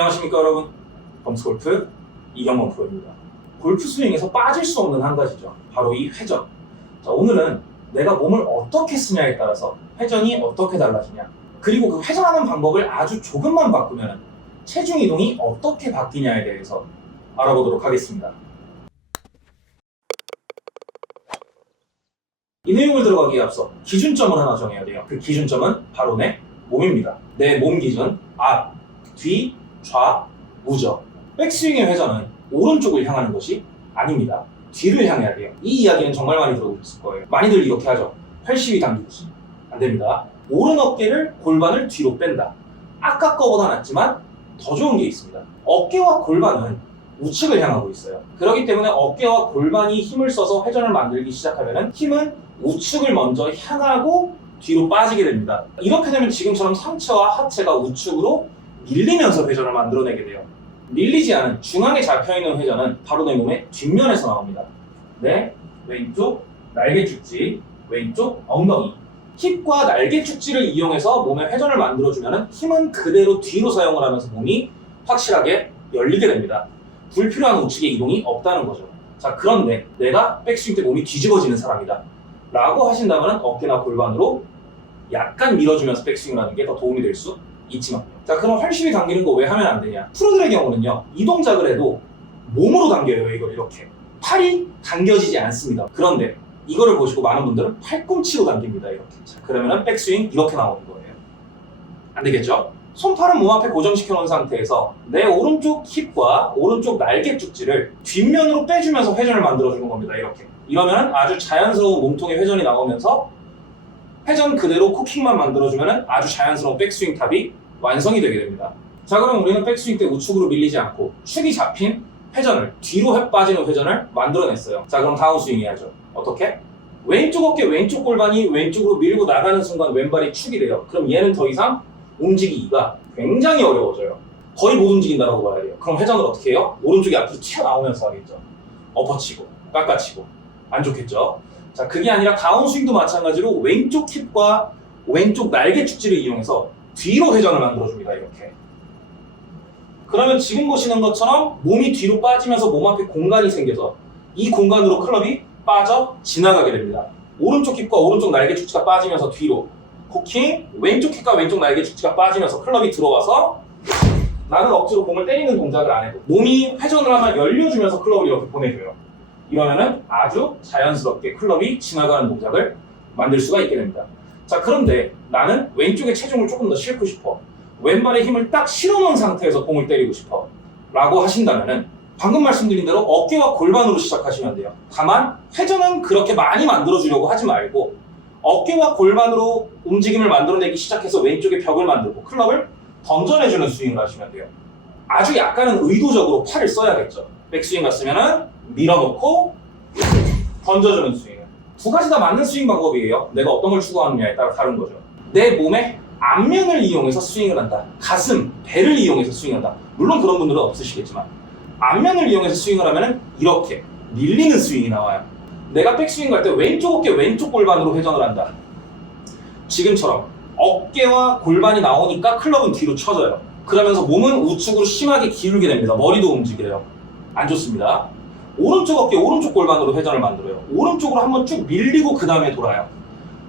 안녕하십니까 여러분, 범스골프 이경범 프로입니다. 골프 스윙에서 빠질 수 없는 한 가지죠. 바로 이 회전. 자, 오늘은 내가 몸을 어떻게 쓰냐에 따라서 회전이 어떻게 달라지냐, 그리고 그 회전하는 방법을 아주 조금만 바꾸면 체중 이동이 어떻게 바뀌냐에 대해서 알아보도록 하겠습니다. 이 내용을 들어가기에 앞서 기준점을 하나 정해야 돼요. 그 기준점은 바로 내 몸입니다. 내 몸 기준, 앞, 뒤, 좌, 우죠. 백스윙의 회전은 오른쪽을 향하는 것이 아닙니다. 뒤를 향해야 돼요. 이 이야기는 정말 많이 들어보셨을 거예요. 많이들 이렇게 하죠. 팔씨위 당기듯이. 안 됩니다. 오른 어깨를 골반을 뒤로 뺀다. 아까 거보다 낫지만 더 좋은 게 있습니다. 어깨와 골반은 우측을 향하고 있어요. 그렇기 때문에 어깨와 골반이 힘을 써서 회전을 만들기 시작하면 힘은 우측을 먼저 향하고 뒤로 빠지게 됩니다. 이렇게 되면 지금처럼 상체와 하체가 우측으로 밀리면서 회전을 만들어내게 돼요. 밀리지 않은 중앙에 잡혀있는 회전은 바로 내 몸의 뒷면에서 나옵니다. 내 왼쪽 날개 축지, 왼쪽 엉덩이. 힙과 날개 축지를 이용해서 몸의 회전을 만들어주면 힘은 그대로 뒤로 사용을 하면서 몸이 확실하게 열리게 됩니다. 불필요한 우측의 이동이 없다는 거죠. 자, 그런데 내가 백스윙 때 몸이 뒤집어지는 사람이다 라고 하신다면 어깨나 골반으로 약간 밀어주면서 백스윙을 하는 게 더 도움이 될 수 있지만, 자, 그럼 활심이 당기는 거 왜 하면 안 되냐? 프로들의 경우는요, 이 동작을 해도 몸으로 당겨요. 이걸 이렇게 팔이 당겨지지 않습니다. 그런데 이거를 보시고 많은 분들은 팔꿈치로 당깁니다. 이렇게. 자, 그러면 백스윙 이렇게 나오는 거예요. 안 되겠죠? 손팔은 몸 앞에 고정시켜 놓은 상태에서 내 오른쪽 힙과 오른쪽 날개 축지를 뒷면으로 빼주면서 회전을 만들어주는 겁니다. 이렇게. 이러면 아주 자연스러운 몸통의 회전이 나오면서 회전 그대로 코킹만 만들어주면 아주 자연스러운 백스윙 탑이 완성이 되게 됩니다. 자, 그럼 우리는 백스윙 때 우측으로 밀리지 않고 축이 잡힌 회전을, 뒤로 빠지는 회전을 만들어냈어요. 자, 그럼 다음 스윙 해야죠. 어떻게? 왼쪽 어깨, 왼쪽 골반이 왼쪽으로 밀고 나가는 순간 왼발이 축이 돼요. 그럼 얘는 더 이상 움직이기가 굉장히 어려워져요. 거의 못 움직인다고 봐야 돼요. 그럼 회전을 어떻게 해요? 오른쪽이 앞으로 튀어나오면서 하겠죠. 엎어치고, 깎아치고. 안 좋겠죠? 자, 그게 아니라 다운스윙도 마찬가지로 왼쪽 힙과 왼쪽 날개 축지를 이용해서 뒤로 회전을 만들어줍니다. 이렇게. 그러면 지금 보시는 것처럼 몸이 뒤로 빠지면서 몸 앞에 공간이 생겨서 이 공간으로 클럽이 빠져 지나가게 됩니다. 오른쪽 힙과 오른쪽 날개 축지가 빠지면서 뒤로 코킹, 왼쪽 힙과 왼쪽 날개 축지가 빠지면서 클럽이 들어와서 나는 억지로 공을 때리는 동작을 안 해도 몸이 회전을 하면 열려주면서 클럽을 이렇게 보내줘요. 이러면은 아주 자연스럽게 클럽이 지나가는 동작을 만들 수가 있게 됩니다. 자, 그런데 나는 왼쪽에 체중을 조금 더 싣고 싶어. 왼발에 힘을 딱 실어놓은 상태에서 공을 때리고 싶어. 라고 하신다면은 방금 말씀드린 대로 어깨와 골반으로 시작하시면 돼요. 다만 회전은 그렇게 많이 만들어주려고 하지 말고 어깨와 골반으로 움직임을 만들어내기 시작해서 왼쪽에 벽을 만들고 클럽을 던져내주는 스윙을 하시면 돼요. 아주 약간은 의도적으로 팔을 써야겠죠. 백스윙 같으면은 밀어놓고 던져주는 스윙. 두 가지 다 맞는 스윙 방법이에요. 내가 어떤 걸 추구하느냐에 따라 다른 거죠. 내 몸의 앞면을 이용해서 스윙을 한다. 가슴, 배를 이용해서 스윙한다. 물론 그런 분들은 없으시겠지만 앞면을 이용해서 스윙을 하면 이렇게 밀리는 스윙이 나와요. 내가 백스윙 갈 때 왼쪽 어깨, 왼쪽 골반으로 회전을 한다. 지금처럼 어깨와 골반이 나오니까 클럽은 뒤로 쳐져요. 그러면서 몸은 우측으로 심하게 기울게 됩니다. 머리도 움직여요. 안 좋습니다. 오른쪽 어깨, 오른쪽 골반으로 회전을 만들어요. 오른쪽으로 한번 쭉 밀리고 그 다음에 돌아요.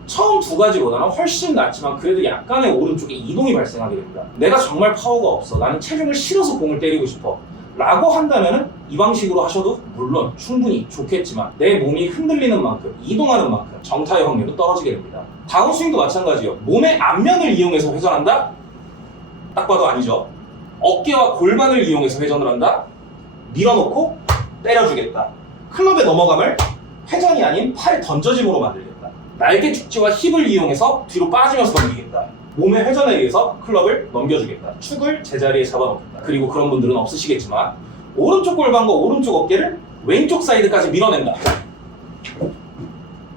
처음 두 가지보다는 훨씬 낫지만 그래도 약간의 오른쪽에 이동이 발생하게 됩니다. 내가 정말 파워가 없어. 나는 체중을 실어서 공을 때리고 싶어. 라고 한다면 이 방식으로 하셔도 물론 충분히 좋겠지만 내 몸이 흔들리는 만큼, 이동하는 만큼 정타의 확률은 떨어지게 됩니다. 다운스윙도 마찬가지예요. 몸의 앞면을 이용해서 회전한다? 딱 봐도 아니죠. 어깨와 골반을 이용해서 회전을 한다? 밀어놓고 때려주겠다. 클럽의 넘어감을 회전이 아닌 팔 던져짐으로 만들겠다. 날개 축지와 힙을 이용해서 뒤로 빠지면서 넘기겠다. 몸의 회전에 의해서 클럽을 넘겨주겠다. 축을 제자리에 잡아놓겠다. 그리고 그런 분들은 없으시겠지만 오른쪽 골반과 오른쪽 어깨를 왼쪽 사이드까지 밀어낸다.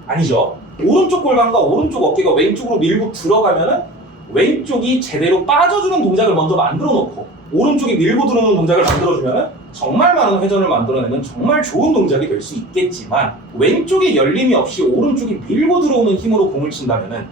아니죠. 오른쪽 골반과 오른쪽 어깨가 왼쪽으로 밀고 들어가면은 왼쪽이 제대로 빠져주는 동작을 먼저 만들어 놓고 오른쪽이 밀고 들어오는 동작을 만들어주면 정말 많은 회전을 만들어내는 정말 좋은 동작이 될 수 있겠지만 왼쪽에 열림이 없이 오른쪽이 밀고 들어오는 힘으로 공을 친다면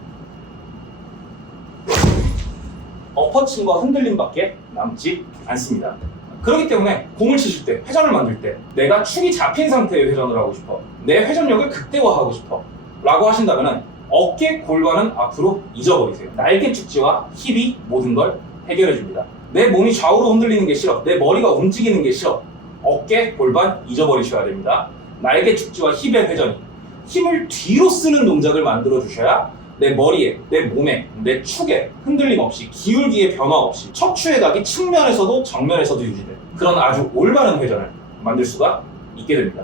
엎어침과 흔들림밖에 남지 않습니다. 그렇기 때문에 공을 치실 때, 회전을 만들 때 내가 축이 잡힌 상태의 회전을 하고 싶어, 내 회전력을 극대화하고 싶어 라고 하신다면 어깨, 골반은 앞으로 잊어버리세요. 날개 축지와 힙이 모든 걸 해결해 줍니다. 내 몸이 좌우로 흔들리는 게 싫어, 내 머리가 움직이는 게 싫어, 어깨, 골반 잊어버리셔야 됩니다. 날개 축지와 힙의 회전이 힘을 뒤로 쓰는 동작을 만들어 주셔야 내 머리에, 내 몸에, 내 축에 흔들림 없이, 기울기의 변화 없이 척추의 각이 측면에서도 정면에서도 유지돼 그런 아주 올바른 회전을 만들 수가 있게 됩니다.